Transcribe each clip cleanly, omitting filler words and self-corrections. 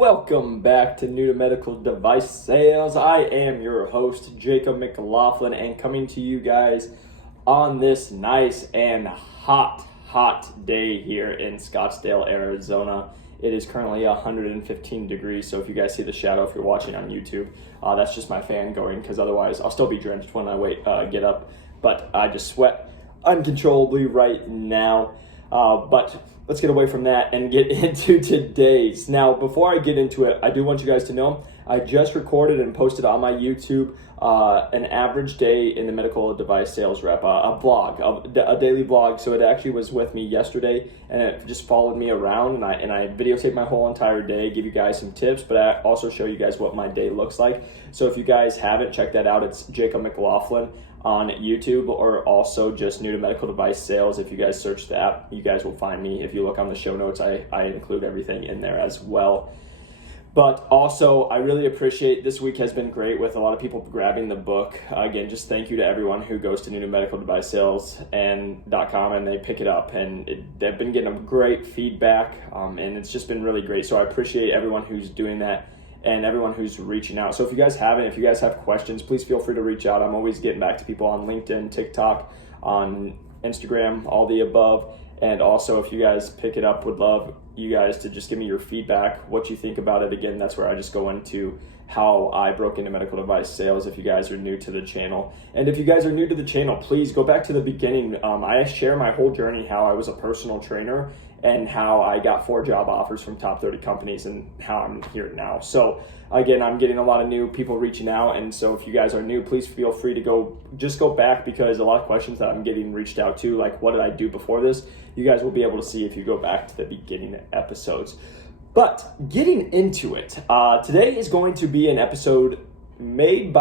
Welcome back to New to Medical Device Sales. I am your host, Jacob McLaughlin, and coming to you guys on this nice and hot day here in Scottsdale, Arizona. It is currently 115 degrees, so if you guys see the shadow, if you're watching on YouTube, that's just my fan going, because otherwise I'll still be drenched when I get up, but I just sweat uncontrollably right now. But let's get away from that and get into today's. Now, before I get into it, I do want you guys to know I just recorded and posted on my YouTube an average day in the medical device sales rep, a vlog, a daily vlog. So it actually was with me yesterday, and it just followed me around, and I videotaped my whole entire day, give you guys some tips, but I also show you guys what my day looks like. So if you guys haven't checked that out, it's Jacob McLaughlin on YouTube, or also just New to Medical Device Sales. If you guys search that, you guys will find me. If you look on the show notes, I include everything in there as well. But also, I really appreciate, this week has been great with a lot of people grabbing the book. Again, just thank you to everyone who goes to New to Medical Device Sales .com and they pick it up, and they've been getting a great feedback, and it's just been really great. So I appreciate everyone who's doing that and everyone who's reaching out. So if you guys have questions, please feel free to reach out. I'm always getting back to people on LinkedIn, TikTok, on Instagram, all the above. And also, if you guys pick it up, would love you guys to just give me your feedback, what you think about it. Again, that's where I just go into how I broke into medical device sales if you guys are new to the channel. And if you guys are new to the channel, please go back to the beginning. I share my whole journey, how I was a personal trainer and how I got 4 job offers from top 30 companies and how I'm here now. So again, I'm getting a lot of new people reaching out, and so if you guys are new, please feel free to go back, because a lot of questions that I'm getting reached out to, like what did I do before this, you guys will be able to see if you go back to the beginning episodes. But getting into it, today is going to be an episode made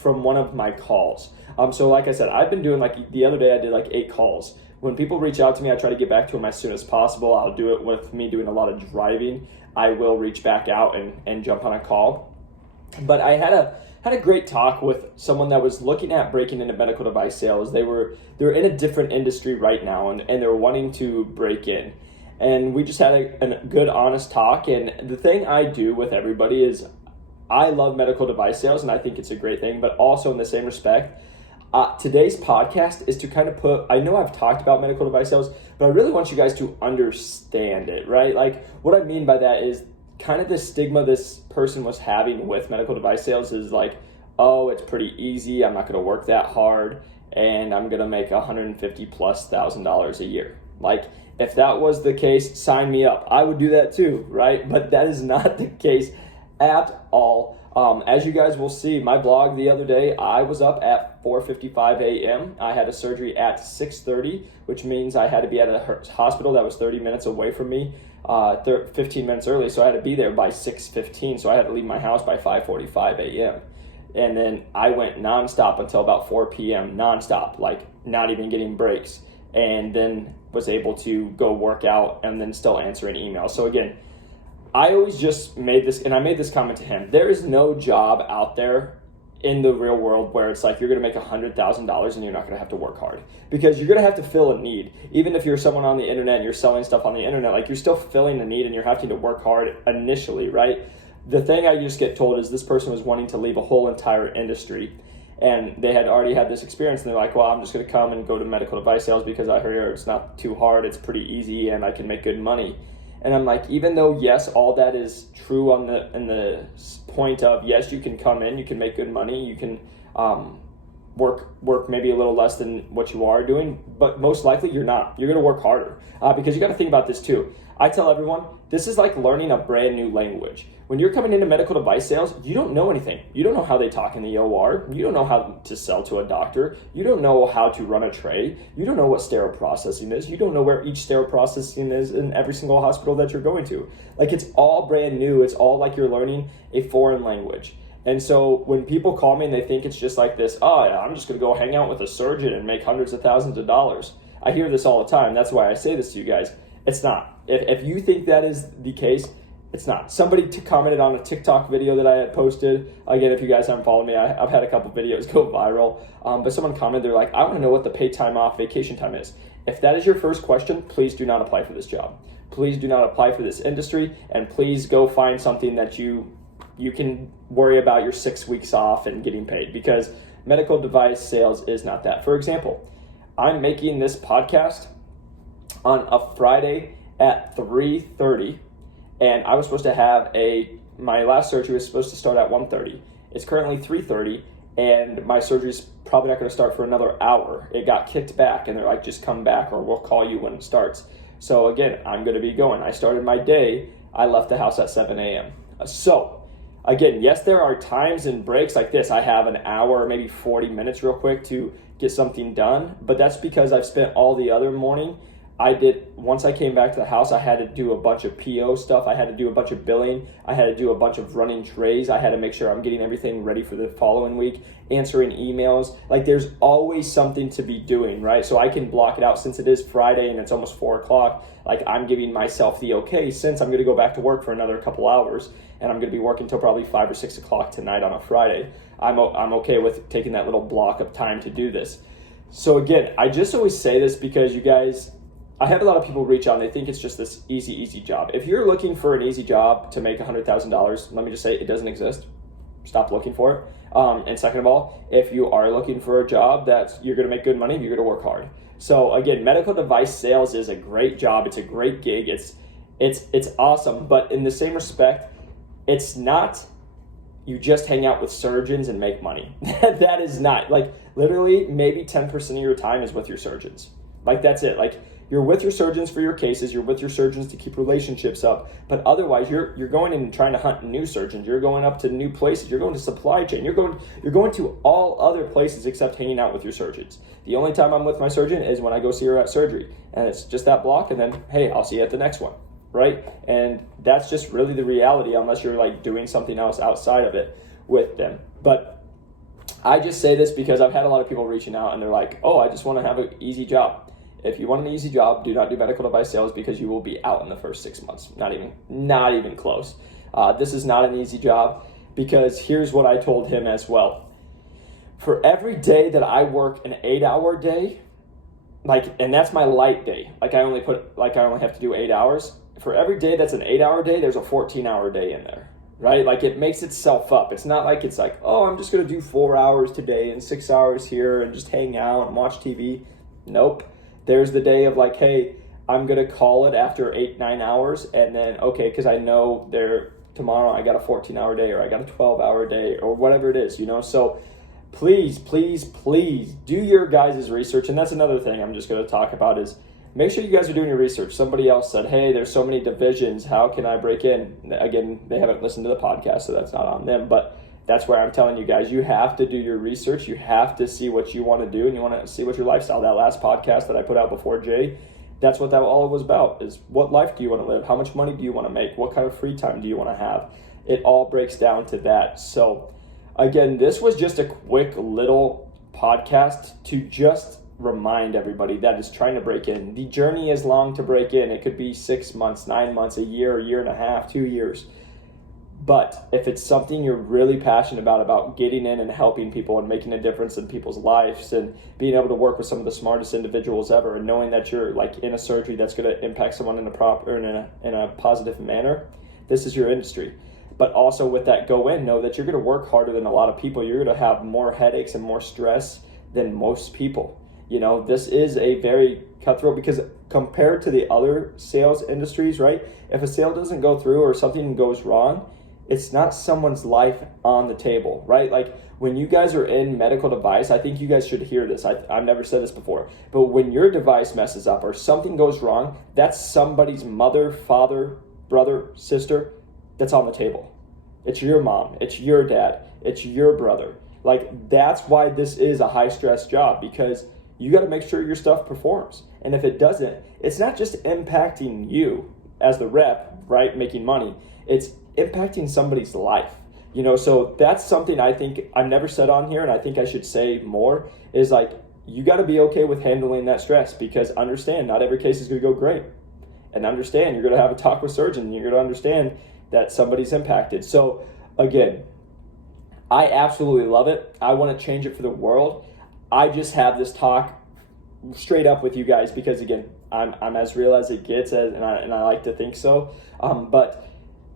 from one of my calls. So like I said, I've been doing, like the other day I did like 8 calls. When people reach out to me, I try to get back to them as soon as possible. I'll do it with me doing a lot of driving. I will reach back out and jump on a call. But I had a great talk with someone that was looking at breaking into medical device sales. They're in a different industry right now, and they're wanting to break in. And we just had a good, honest talk. And the thing I do with everybody is I love medical device sales, and I think it's a great thing. But also in the same respect, today's podcast is to kind of I know I've talked about medical device sales, but I really want you guys to understand it, right? Like, what I mean by that is kind of the stigma this person was having with medical device sales is like, oh, it's pretty easy, I'm not going to work that hard, and I'm going to make $150,000+ a year. Like, if that was the case, sign me up. I would do that too, right? But that is not the case at all. As you guys will see, my vlog the other day, I was up at 4:55 a.m. I had a surgery at 6:30, which means I had to be at a hospital that was 30 minutes away from me, 15 minutes early, so I had to be there by 6:15, so I had to leave my house by 5:45 a.m. And then I went nonstop until about 4 p.m., nonstop, like not even getting breaks, and then was able to go work out and then still answering emails. So again, I always just made this, and I made this comment to him, there is no job out there in the real world where it's like you're going to make $100,000 and you're not going to have to work hard, because you're going to have to fill a need. Even if you're someone on the internet and you're selling stuff on the internet, like you're still filling a need and you're having to work hard initially, right? The thing I just get told is this person was wanting to leave a whole entire industry, and they had already had this experience, and they're like, well, I'm just going to come and go to medical device sales because I heard it's not too hard, it's pretty easy, and I can make good money. And I'm like, even though, yes, all that is true in the point of, yes, you can come in, you can make good money, you can work maybe a little less than what you are doing, but most likely you're not. You're going to work harder, because you got to think about this too. I tell everyone, this is like learning a brand new language. When you're coming into medical device sales, you don't know anything. You don't know how they talk in the OR. You don't know how to sell to a doctor. You don't know how to run a tray. You don't know what sterile processing is. You don't know where each sterile processing is in every single hospital that you're going to. Like, it's all brand new. It's all like you're learning a foreign language. And so when people call me and they think it's just like this, oh, yeah, I'm just going to go hang out with a surgeon and make hundreds of thousands of dollars. I hear this all the time. That's why I say this to you guys. It's not. If you think that is the case, it's not. Somebody commented on a TikTok video that I had posted. Again, if you guys haven't followed me, I've had a couple videos go viral. But someone commented, they're like, I want to know what the paid time off vacation time is. If that is your first question, please do not apply for this job. please do not apply for this industry, and please go find something that you can worry about your 6 weeks off and getting paid, because medical device sales is not that. For example, I'm making this podcast on a Friday at 3:30, and I was supposed to have my last surgery was supposed to start at 1:30. It's currently 3:30, and my surgery is probably not going to start for another hour. It got kicked back, and they're like, just come back or we'll call you when it starts. So again, I'm going to be going. I started my day. I left the house at 7 a.m. So again, yes, there are times and breaks like this. I have an hour, maybe 40 minutes real quick to get something done, but that's because I've spent all the other morning. Once I came back to the house, I had to do a bunch of PO stuff. I had to do a bunch of billing. I had to do a bunch of running trays. I had to make sure I'm getting everything ready for the following week, answering emails. Like, there's always something to be doing, right? So I can block it out since it is Friday and it's almost 4 o'clock. Like, I'm giving myself the okay, since I'm going to go back to work for another couple hours, and I'm going to be working till probably 5 or 6 o'clock tonight on a Friday. I'm okay with taking that little block of time to do this. So again, I just always say this because you guys, I have a lot of people reach out and they think it's just this easy job. If you're looking for an easy job to make $100,000, let me just say it doesn't exist. Stop looking for it. And second of all, if you are looking for a job that you're going to make good money, you're going to work hard. So again, medical device sales is a great job. It's a great gig. It's awesome. But in the same respect, it's not you just hang out with surgeons and make money. That is not, like, literally maybe 10% of your time is with your surgeons. Like, that's it. Like, you're with your surgeons for your cases, you're with your surgeons to keep relationships up, but otherwise you're going in and trying to hunt new surgeons, you're going up to new places, you're going to supply chain, you're going to all other places except hanging out with your surgeons. The only time I'm with my surgeon is when I go see her at surgery, and it's just that block, and then, hey, I'll see you at the next one, right? And that's just really the reality, unless you're like doing something else outside of it with them. But I just say this because I've had a lot of people reaching out and they're like, oh, I just want to have an easy job. If you want an easy job, do not do medical device sales, because you will be out in the first 6 months. Not even close. This is not an easy job, because here's what I told him as well. For every day that I work an 8-hour day, and that's my light day. I only have to do 8 hours. For every day that's an 8-hour day, there's a 14-hour day in there, right? Like, it makes itself up. It's not like it's like, oh, I'm just going to do 4 hours today and 6 hours here and just hang out and watch TV. Nope. There's the day of like, hey, I'm going to call it after 8-9 hours, and then, okay, because I know tomorrow I got a 14-hour day, or I got a 12-hour day, or whatever it is, So please do your guys' research. And that's another thing I'm just going to talk about is make sure you guys are doing your research. Somebody else said, hey, there's so many divisions. How can I break in? Again, they haven't listened to the podcast, so that's not on them. But that's where I'm telling you guys, you have to do your research. You have to see what you want to do, and you want to see what your lifestyle. That last podcast that I put out before, Jay, that's what that all was about, is what life do you want to live? How much money do you want to make? What kind of free time do you want to have? It all breaks down to that. So again, this was just a quick little podcast to just remind everybody that is trying to break in. The journey is long to break in. It could be 6 months, 9 months, a year and a half, 2 years. But if it's something you're really passionate about getting in and helping people and making a difference in people's lives and being able to work with some of the smartest individuals ever, and knowing that you're like in a surgery that's going to impact someone in a positive manner, this is your industry. But also with that, go in, know that you're going to work harder than a lot of people. You're going to have more headaches and more stress than most people. This is a very cutthroat, because compared to the other sales industries, right? If a sale doesn't go through or something goes wrong, it's not someone's life on the table, right? Like, when you guys are in medical device, I think you guys should hear this. I've never said this before, but when your device messes up or something goes wrong, that's somebody's mother, father, brother, sister that's on the table. It's your mom, it's your dad, it's your brother. Like, that's why this is a high stress job, because you got to make sure your stuff performs. And if it doesn't, it's not just impacting you as the rep, right, making money. It's impacting somebody's life, so that's something I think I've never said on here, and I think I should say more, is like, you got to be okay with handling that stress, because understand, not every case is going to go great, and understand you're going to have a talk with surgeon, and you're going to understand that somebody's impacted. So again, I absolutely love it. I want to change it for the world. I just have this talk straight up with you guys because, again, I'm as real as it gets, and I like to think so. But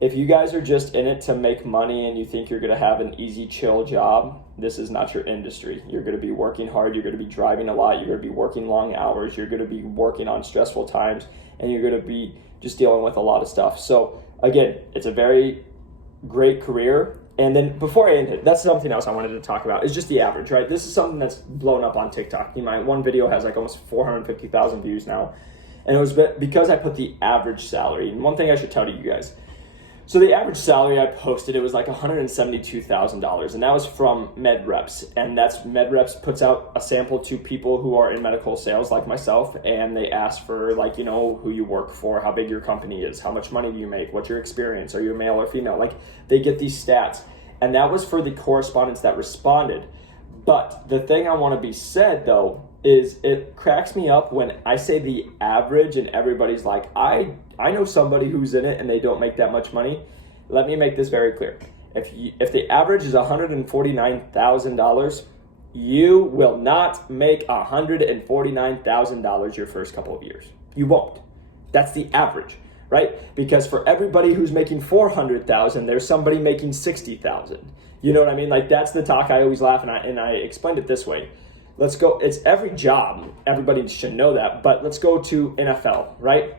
if you guys are just in it to make money and you think you're going to have an easy, chill job, this is not your industry. You're going to be working hard. You're going to be driving a lot. You're going to be working long hours. You're going to be working on stressful times, and you're going to be just dealing with a lot of stuff. So again, it's a very great career. And then before I end it, that's something else I wanted to talk about, is just the average, right? This is something that's blown up on TikTok. One video has like almost 450,000 views now. And it was because I put the average salary. And one thing I should tell you guys. So the average salary I posted, it was like $172,000. And that was from MedReps. And that's MedReps puts out a sample to people who are in medical sales like myself. And they ask for like, who you work for, how big your company is, how much money do you make, what's your experience, are you a male or female? Like they get these stats. And that was for the correspondents that responded. But the thing I want to be said though, is it cracks me up when I say the average and everybody's like, I know somebody who's in it and they don't make that much money. Let me make this very clear. If the average is $149,000, you will not make $149,000 your first couple of years. You won't. That's the average, right? Because for everybody who's making $400,000, there's somebody making $60,000. You know what I mean? Like that's the talk I always laugh, and I explained it this way. Let's go, it's every job, everybody should know that, but let's go to NFL, right?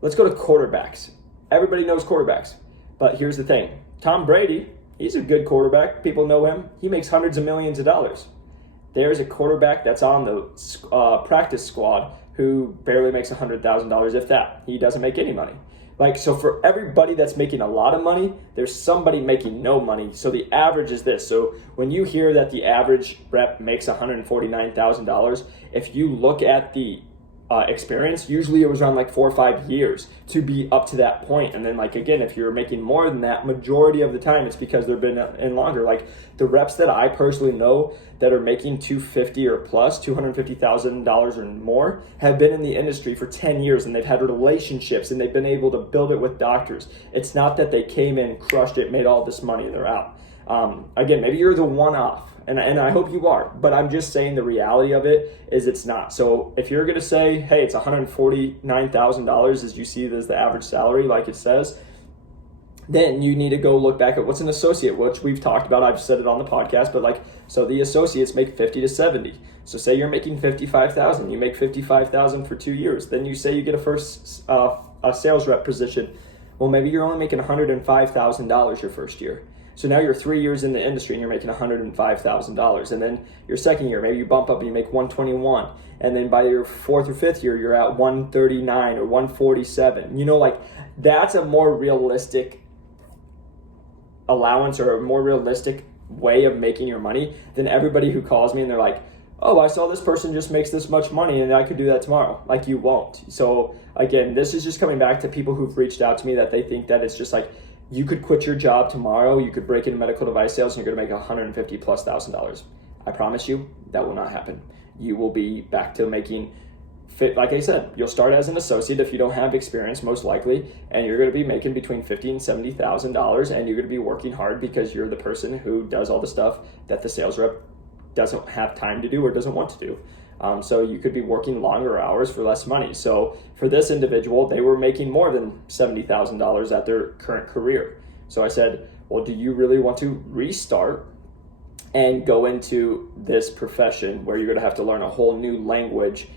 Let's go to quarterbacks. Everybody knows quarterbacks, but here's the thing. Tom Brady, he's a good quarterback. People know him. He makes hundreds of millions of dollars. There's a quarterback that's on the practice squad who barely makes $100,000, if that. He doesn't make any money. So for everybody that's making a lot of money, there's somebody making no money. So the average is this. So when you hear that the average rep makes $149,000, if you look at the experience, usually it was around like 4 or 5 years to be up to that point. And then again, if you're making more than that, majority of the time it's because they've been in longer. Like the reps that I personally know that are making $250,000 or plus, $250,000 or more, have been in the industry for 10 years and they've had relationships and they've been able to build it with doctors. It's not that they came in, crushed it, made all this money and they're out. Again, maybe you're the one-off. And I hope you are, but I'm just saying the reality of it is it's not. So if you're going to say, hey, it's $149,000 as you see it as the average salary, like it says, then you need to go look back at what's an associate, which we've talked about. I've said it on the podcast, but so the associates make 50 to 70. So say you're making 55,000, you make 55,000 for 2 years. Then you say you get a first a sales rep position. Well, maybe you're only making $105,000 your first year. So now you're 3 years in the industry and you're making $105,000. And then your second year, maybe you bump up and you make 121. And then by your fourth or fifth year, you're at 139 or 147. That's a more realistic allowance or a more realistic way of making your money than everybody who calls me and they're like, oh, I saw this person just makes this much money and I could do that tomorrow. You won't. So again, this is just coming back to people who've reached out to me that they think that it's just you could quit your job tomorrow, you could break into medical device sales, and you're going to make $150,000+. I promise you that will not happen. You will be back to making fit. Like I said, you'll start as an associate if you don't have experience, most likely, and you're going to be making between $50,000 and $70,000, and you're going to be working hard because you're the person who does all the stuff that the sales rep doesn't have time to do or doesn't want to do. So you could be working longer hours for less money. So for this individual, they were making more than $70,000 at their current career. So I said, well, do you really want to restart and go into this profession where you're going to have to learn a whole new language,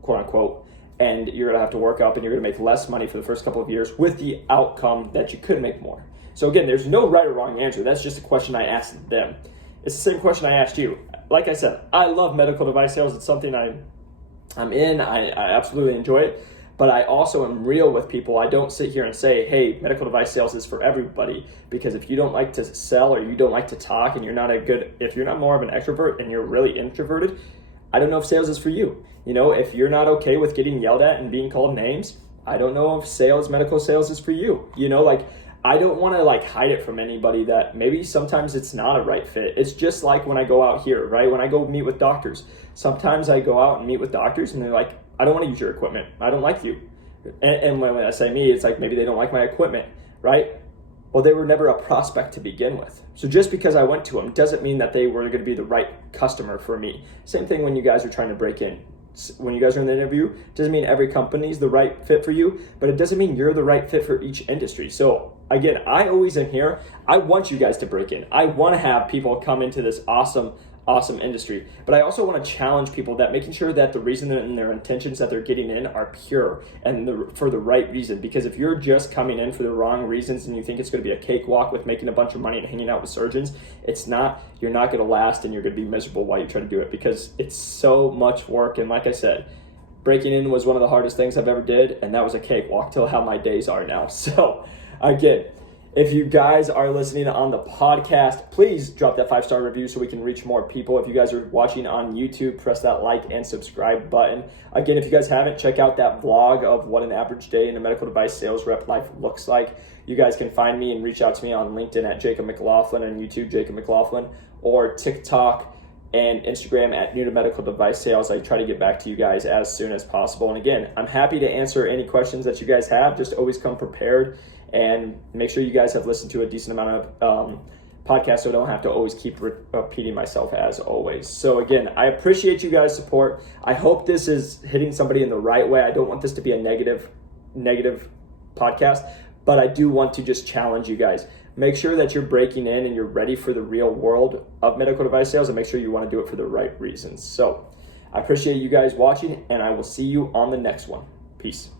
quote unquote, and you're going to have to work up and you're going to make less money for the first couple of years with the outcome that you could make more? So again, there's no right or wrong answer. That's just a question I asked them. It's the same question I asked you. Like I said, I love medical device sales. It's something I'm in. I absolutely enjoy it. But I also am real with people. I don't sit here and say, hey, medical device sales is for everybody. Because if you don't like to sell or you don't like to talk and if you're not more of an extrovert and you're really introverted, I don't know if sales is for you. If you're not okay with getting yelled at and being called names, I don't know if medical sales is for you. I don't want to hide it from anybody that maybe sometimes it's not a right fit. It's just like when I go out here, right? When I go meet with doctors, sometimes I go out and meet with doctors and they're like, I don't want to use your equipment. I don't like you. And when I say me, it's maybe they don't like my equipment, right? Well, they were never a prospect to begin with. So just because I went to them doesn't mean that they were going to be the right customer for me. Same thing when you guys are trying to break in. when you guys are in the interview. It doesn't mean every company is the right fit for you, but it doesn't mean you're the right fit for each industry. So again, I always am here. I want you guys to break in. I want to have people come into this awesome industry, but I also want to challenge people that making sure that the reason and their intentions that they're getting in are pure and for the right reason. Because if you're just coming in for the wrong reasons and you think it's going to be a cakewalk with making a bunch of money and hanging out with surgeons, it's not. You're not going to last, and you're going to be miserable while you try to do it, because it's so much work. And like I said, breaking in was one of the hardest things I've ever did, and that was a cakewalk till how my days are now. So again, if you guys are listening on the podcast, please drop that 5-star review so we can reach more people. If you guys are watching on YouTube, press that like and subscribe button. Again, if you guys haven't, check out that vlog of what an average day in a medical device sales rep life looks like. You guys can find me and reach out to me on LinkedIn at Jacob McLaughlin, and YouTube, Jacob McLaughlin, or TikTok and Instagram at New to Medical Device Sales. I try to get back to you guys as soon as possible. And again, I'm happy to answer any questions that you guys have. Just always come prepared. And make sure you guys have listened to a decent amount of podcasts so I don't have to always keep repeating myself as always. So again, I appreciate you guys' support. I hope this is hitting somebody in the right way. I don't want this to be a negative podcast, but I do want to just challenge you guys. Make sure that you're breaking in and you're ready for the real world of medical device sales, and make sure you want to do it for the right reasons. So I appreciate you guys watching, and I will see you on the next one. Peace.